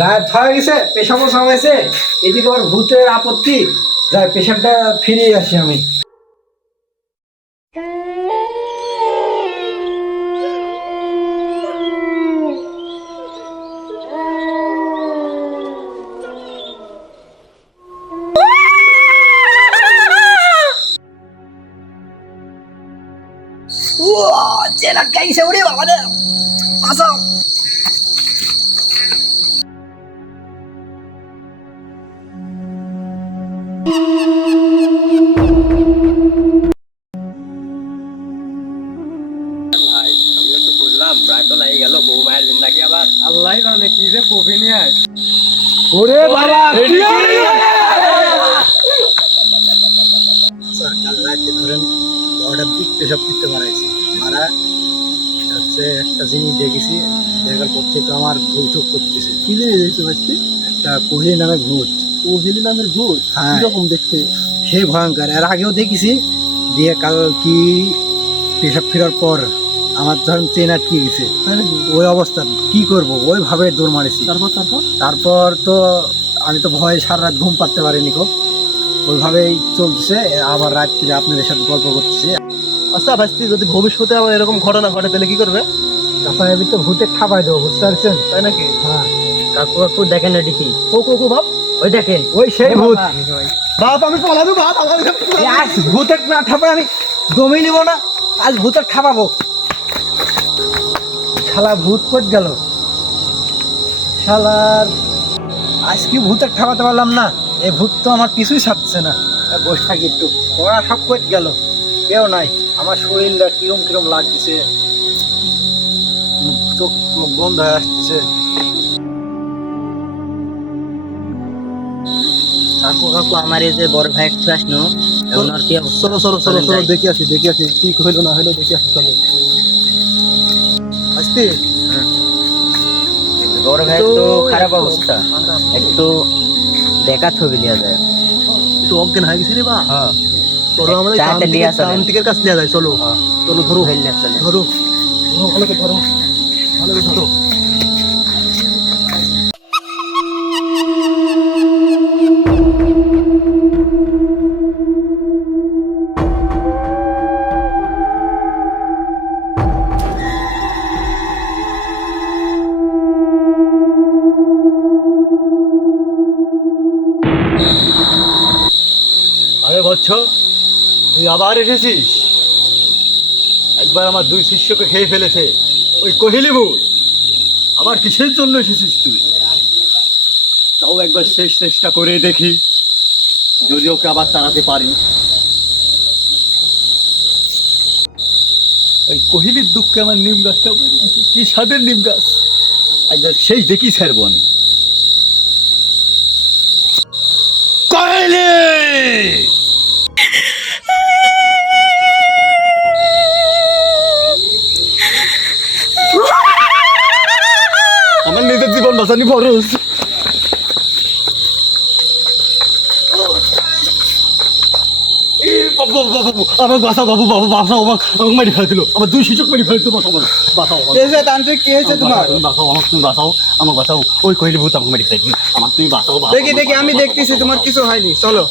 রাত হয়ে গেছে, পেশাবো সামাইছে, এদিকে ওর ভূতের আপত্তি, যাই পেশাবটা ফিরিয়ে আসি আমি। চেনা গাইছে ওরে বাবা রে, বাঁচাও। আল্লাহ জানে কি যে কফি নিয়ে আয়। ওরে বাবা, কাল রাতে ধরেন 12টার দিক পেশাব করতে পারাইছি, মারা হচ্ছে একটা জিনিস দেখেছি, দেখার পর থেকে আমার ভুল চোখ করতেছে। কি জিনিস দেখতে পাচ্ছি? একটা কোহলি নামের ভূত। কোহলি নামের ভূত? হ্যাঁ, এরকম দেখতে সে ভয়ঙ্কর। এর আগেও দেখেছি, দিয়ে কাল কি পেশাব ফেরার পর আমার ধরেন ট্রেন আটকে গেছে, ওই অবস্থা কি করব, ওইভাবে দৌড় মারেছি। তারপর তো আমি তো ভয়ে সারা রাত ঘুম পাতে পারিনি, খুব ওইভাবেই চলছে। আবার রাত্রে আপনাদের সাথে গল্প করতেছি। আচ্ছা ভাইস্তি, যদি ভবিষ্যতে আবার এরকম ঘটনা ঘটে তাহলে কি করবে? তারপরে আমি তো ভূতে খাবাই দেবো, বুঝতে পারছেন? তাই নাকি? হ্যাঁ, কাকু কাকু দেখেন না দেখি, কোকো ভাব, ওই দেখেন, ওই সেই ভূত। বাপ আমি পালাবো, বাপ আমার আজ ভূতের না ঠাপাই আমি দমই নিব না, আজ ভূতের ঠাপাবো। শালা ভূত কই গেল? শালার আজ কি ভূতের ঠাপাতে পারলাম না, এই ভূত তো আমার কিছুই ছাড়ছে না। বসে থাকি একটু, ওরা সব কই গেল, কেউ নাই। আমার শরীরটা কিরম কিরম লাগতেছে, চোখ মুখ বন্ধ হয়ে আসছে। কাকু কাকু আমার এই যে বড় ভাই একটু আসনো, এখন আর কি অবস্থা? চলো চলো চলো চলো, দেখি আসি কি হইলো না হইলো দেখি আসি, চলো আসতে। বড় ভাই তো খারাপ অবস্থা, একটু দেখা ছবি লিয়া যায়। একটু অজ্ঞান হয়ে গেছি রে বা। হ্যাঁ, চলো আমরা চাটা লিয়া চলেন। তান্ত্রিকের কাছে লিয়া যায়, চলো চলো, ধরো হইলে চলে। ধরো ধরো, ভালো করে ধরো, ভালো করে ধরো। আরে বচ্চ, তুই আবার এসেছিস? একবার আমার দুই শিষ্যকে খেয়ে ফেলেছে ওই কোহিলি ভূত, আবার কিসের জন্য এসেছিস তুই? তাও একবার শেষ চেষ্টা করে দেখি, যদি ওকে আবার তাড়াতে পারি। ওই কোহিলির দুঃখে আমার নিম গাছটা কি স্বাদের নিম গাছ, একবার সেই দেখি ছাড়বো আমি। কোহিলি! আমার নিজের জীবন বাঁচানি ফরজ। আমার বাঁচাও বাবু, বাবু বাঁচাও, আমাকে মারি ফেলে দিল, আমার দুই শিশু মারি ফেলে দিল, বাঁচাও বাঁচাও। তান্ত্রিক কি হয়েছে তোমার? বাঁচাও আমাকে, তুমি বাঁচাও, আমাকে বাঁচাও, ওই কহিলি ভূত আমাকে মারি ফেলে দিল, আমাকে তুমি বাঁচাও। দেখি দেখি, আমি দেখতেছি তোমার কিছু হয়নি, চলো।